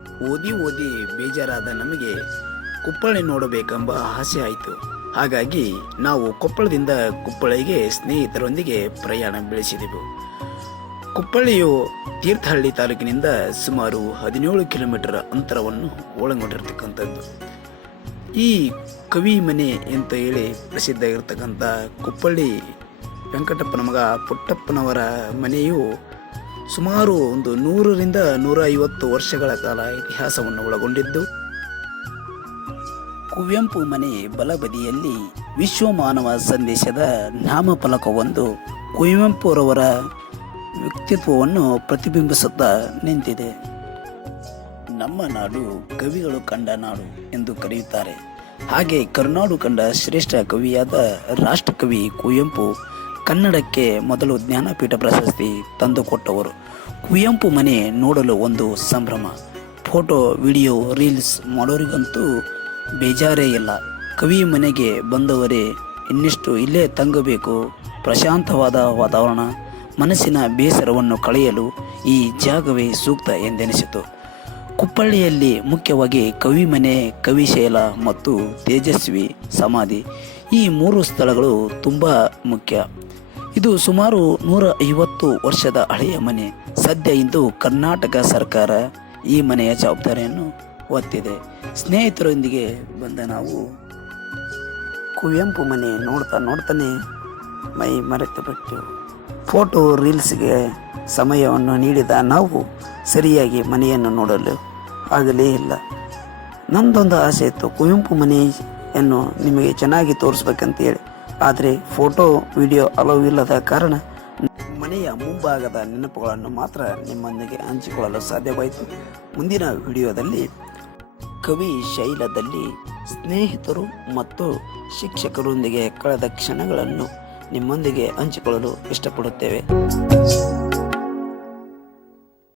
ಓದಿ ಓದಿ ಬೇಜಾರಾದ ನಮಗೆ ಕುಪ್ಪಳೆ ನೋಡಬೇಕೆಂಬ ಆಸೆ ಆಯಿತು. ಹಾಗಾಗಿ ನಾವು ಕೊಪ್ಪಳದಿಂದ ಕುಪ್ಪಳಿಗೆ ಸ್ನೇಹಿತರೊಂದಿಗೆ ಪ್ರಯಾಣ ಬೆಳೆಸಿದೆವು. ಕುಪ್ಪಳಿಯು ತೀರ್ಥಹಳ್ಳಿ ತಾಲೂಕಿನಿಂದ ಸುಮಾರು ಹದಿನೇಳು ಕಿಲೋಮೀಟರ್ ಅಂತರವನ್ನು ಒಳಗೊಂಡಿರ್ತಕ್ಕಂಥದ್ದು. ಈ ಕವಿ ಮನೆ ಅಂತ ಹೇಳಿ ಪ್ರಸಿದ್ಧ ಇರತಕ್ಕಂಥ ಕುಪ್ಪಳ್ಳಿ ವೆಂಕಟಪ್ಪನ ಮಗ ಪುಟ್ಟಪ್ಪನವರ ಮನೆಯು ಸುಮಾರು ಒಂದು ನೂರರಿಂದ ನೂರ ಐವತ್ತು ವರ್ಷಗಳ ಕಾಲ ಇತಿಹಾಸವನ್ನು ಒಳಗೊಂಡಿದ್ದು. ಕುವೆಂಪು ಮನೆ ಬಲಬದಿಯಲ್ಲಿ ವಿಶ್ವ ಮಾನವ ಸಂದೇಶದ ನಾಮಫಲಕವೊಂದು ಕುವೆಂಪುರವರ ವ್ಯಕ್ತಿತ್ವವನ್ನು ಪ್ರತಿಬಿಂಬಿಸುತ್ತಾ ನಿಂತಿದೆ. ನಮ್ಮ ನಾಡು ಕವಿಗಳು ಕಂಡ ನಾಡು ಎಂದು ಕರೆಯುತ್ತಾರೆ. ಹಾಗೆ ಕರುನಾಡು ಕಂಡ ಶ್ರೇಷ್ಠ ಕವಿಯಾದ ರಾಷ್ಟ್ರಕವಿ ಕುವೆಂಪು ಕನ್ನಡಕ್ಕೆ ಮೊದಲು ಜ್ಞಾನಪೀಠ ಪ್ರಶಸ್ತಿ ತಂದುಕೊಟ್ಟವರು. ಕುವೆಂಪು ಮನೆ ನೋಡಲು ಒಂದು ಸಂಭ್ರಮ. ಫೋಟೋ, ವಿಡಿಯೋ, ರೀಲ್ಸ್ ಮಾಡೋರಿಗಂತೂ ಬೇಜಾರೇ ಇಲ್ಲ. ಕವಿ ಮನೆಗೆ ಬಂದವರೇ, ಇನ್ನಿಷ್ಟು ಇಲ್ಲೇ ತಂಗಬೇಕು. ಪ್ರಶಾಂತವಾದ ವಾತಾವರಣ, ಮನಸ್ಸಿನ ಬೇಸರವನ್ನು ಕಳೆಯಲು ಈ ಜಾಗವೇ ಸೂಕ್ತ ಎಂದೆನಿಸಿತು. ಕುಪ್ಪಳ್ಳಿಯಲ್ಲಿ ಮುಖ್ಯವಾಗಿ ಕವಿ ಮನೆ ಕವಿಶೈಲ ಮತ್ತು ತೇಜಸ್ವಿ ಸಮಾಧಿ. ಈ ಮೂರು ಸ್ಥಳಗಳು ತುಂಬ ಮುಖ್ಯ. ಇದು ಸುಮಾರು ನೂರ ಐವತ್ತು ವರ್ಷದ ಹಳೆಯ ಮನೆ. ಸದ್ಯ ಇಂದು ಕರ್ನಾಟಕ ಸರ್ಕಾರ ಈ ಮನೆಯ ಜವಾಬ್ದಾರಿಯನ್ನು ಹೊತ್ತಿದೆ. ಸ್ನೇಹಿತರೊಂದಿಗೆ ಬಂದ ನಾವು ಕುವೆಂಪು ಮನೆ ನೋಡ್ತಾ ನೋಡ್ತಾನೆ ಮೈ ಮರೆತು ಬಿಟ್ಟು ಫೋಟೋ ರೀಲ್ಸ್ಗೆ ಸಮಯವನ್ನು ನೀಡಿದ ನಾವು ಸರಿಯಾಗಿ ಮನೆಯನ್ನು ನೋಡಲು ಆಗಲೇ ಇಲ್ಲ. ನಂದೊಂದು ಆಸೆ ಇತ್ತು. ಕುವೆಂಪು ಮನೆಯನ್ನು ನಿಮಗೆ ಚೆನ್ನಾಗಿ ತೋರಿಸ್ಬೇಕಂತ ಹೇಳಿ ಆದರೆ ಫೋಟೋ, ವಿಡಿಯೋ ಅಲೋ ಇಲ್ಲದ ಕಾರಣ ಮನೆಯ ಮುಂಭಾಗದ ನೆನಪುಗಳನ್ನು ಮಾತ್ರ ನಿಮ್ಮೊಂದಿಗೆ ಹಂಚಿಕೊಳ್ಳಲು ಸಾಧ್ಯವಾಯಿತು. ಮುಂದಿನ ವಿಡಿಯೋದಲ್ಲಿ ಕವಿ ಶೈಲದಲ್ಲಿ ಸ್ನೇಹಿತರು ಮತ್ತು ಶಿಕ್ಷಕರೊಂದಿಗೆ ಕಳೆದ ಕ್ಷಣಗಳನ್ನು ನಿಮ್ಮೊಂದಿಗೆ ಹಂಚಿಕೊಳ್ಳಲು ಇಷ್ಟಪಡುತ್ತೇವೆ.